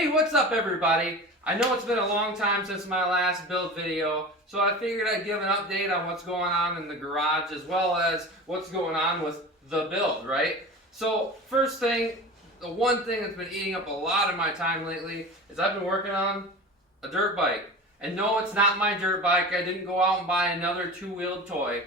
Hey, what's up everybody? I know it's been a long time since my last build video, so I figured I'd give an update on what's going on in the garage as well as what's going on with the build, right? So first thing, the one thing that's been eating up a lot of my time lately is I've been working on a dirt bike. And no, it's not my dirt bike. I didn't go out and buy another two-wheeled toy.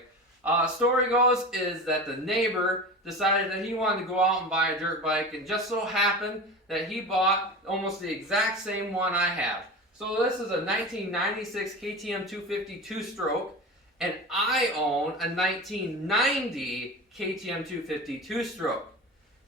Story goes is that the neighbor decided that he wanted to go out and buy a dirt bike, and just so happened that he bought almost the exact same one I have. So this is a 1996 KTM 250 two-stroke, and I own a 1990 KTM 250 two-stroke.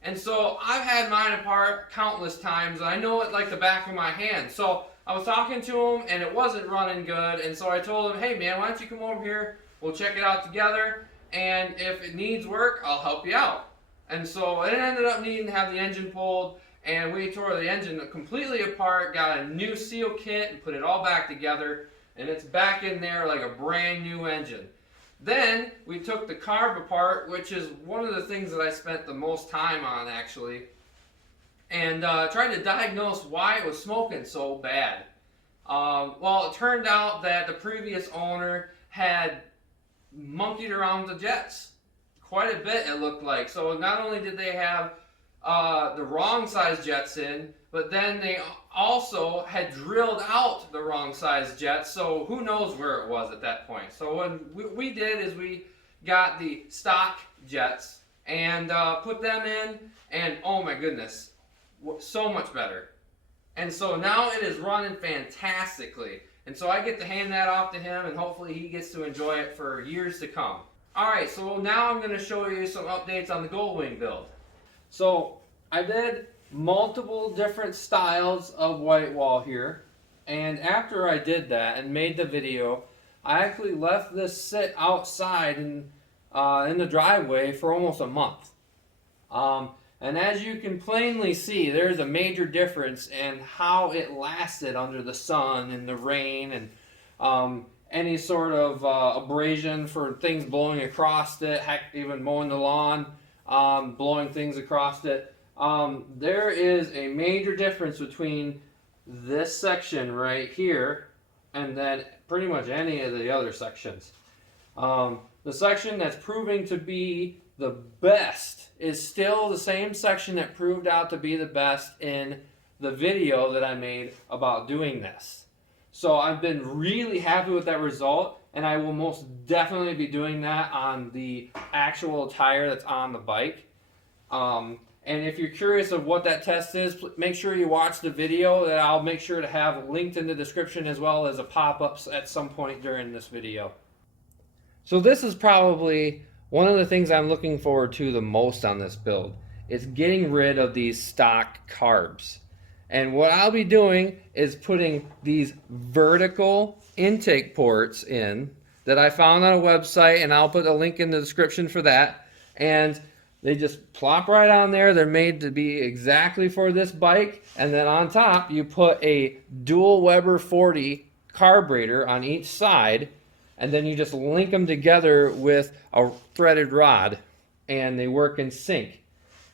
And so I've had mine apart countless times, and I know it like the back of my hand. So I was talking to him, and it wasn't running good, and so I told him, hey man, why don't you come over here, we'll check it out together, and if it needs work, I'll help you out. And so it ended up needing to have the engine pulled, and we tore the engine completely apart, got a new seal kit, and put it all back together, and it's back in there like a brand new engine. Then we took the carb apart, which is one of the things that I spent the most time on actually, and tried to diagnose why it was smoking so bad. Well, it turned out that the previous owner had monkeyed around the jets quite a bit, it looked like. So not only did they have the wrong size jets in, but then they also had drilled out the wrong size jets, so who knows where it was at that point. So what we did is we got the stock jets and put them in, and oh my goodness, so much better. And so now it is running fantastically, and so I get to hand that off to him, and hopefully he gets to enjoy it for years to come. Alright, so now I'm going to show you some updates on the Goldwing build. So I did multiple different styles of white wall here, and after I did that and made the video, I actually left this sit outside in the driveway for almost a month. And as you can plainly see, there's a major difference in how it lasted under the sun and the rain and any sort of abrasion for things blowing across it, heck, even mowing the lawn, blowing things across it. There is a major difference between this section right here and then pretty much any of the other sections. The section that's proving to be the best is still the same section that proved out to be the best in the video that I made about doing this. So I've been really happy with that result, and I will most definitely be doing that on the actual tire that's on the bike. And if you're curious of what that test is, make sure you watch the video that I'll make sure to have linked in the description, as well as a pop-up at some point during this video. So this is probably one of the things I'm looking forward to the most on this build. It's getting rid of these stock carbs. And what I'll be doing is putting these vertical intake ports in that I found on a website, and I'll put a link in the description for that. And they just plop right on there. They're made to be exactly for this bike. And then on top, you put a dual Weber 40 carburetor on each side, and then you just link them together with a threaded rod, and they work in sync.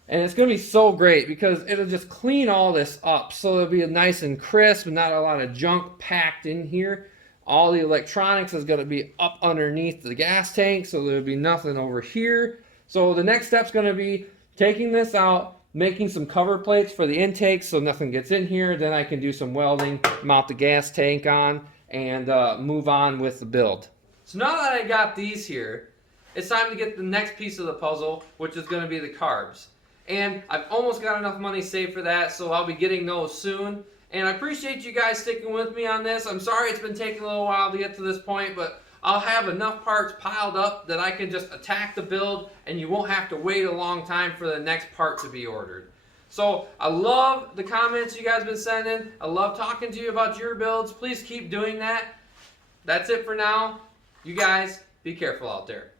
And it's going to be so great because it'll just clean all this up, so it'll be nice and crisp and not a lot of junk packed in here. All the electronics is going to be up underneath the gas tank, so there'll be nothing over here. So the next step's going to be taking this out, making some cover plates for the intake so nothing gets in here. Then I can do some welding, mount the gas tank on, and move on with the build. So now that I got these here, it's time to get the next piece of the puzzle, which is going to be the carbs. And I've almost got enough money saved for that, so I'll be getting those soon. And I appreciate you guys sticking with me on this. I'm sorry it's been taking a little while to get to this point, but I'll have enough parts piled up that I can just attack the build, and you won't have to wait a long time for the next part to be ordered. So I love the comments you guys have been sending. I love talking to you about your builds. Please keep doing that. That's it for now. You guys, be careful out there.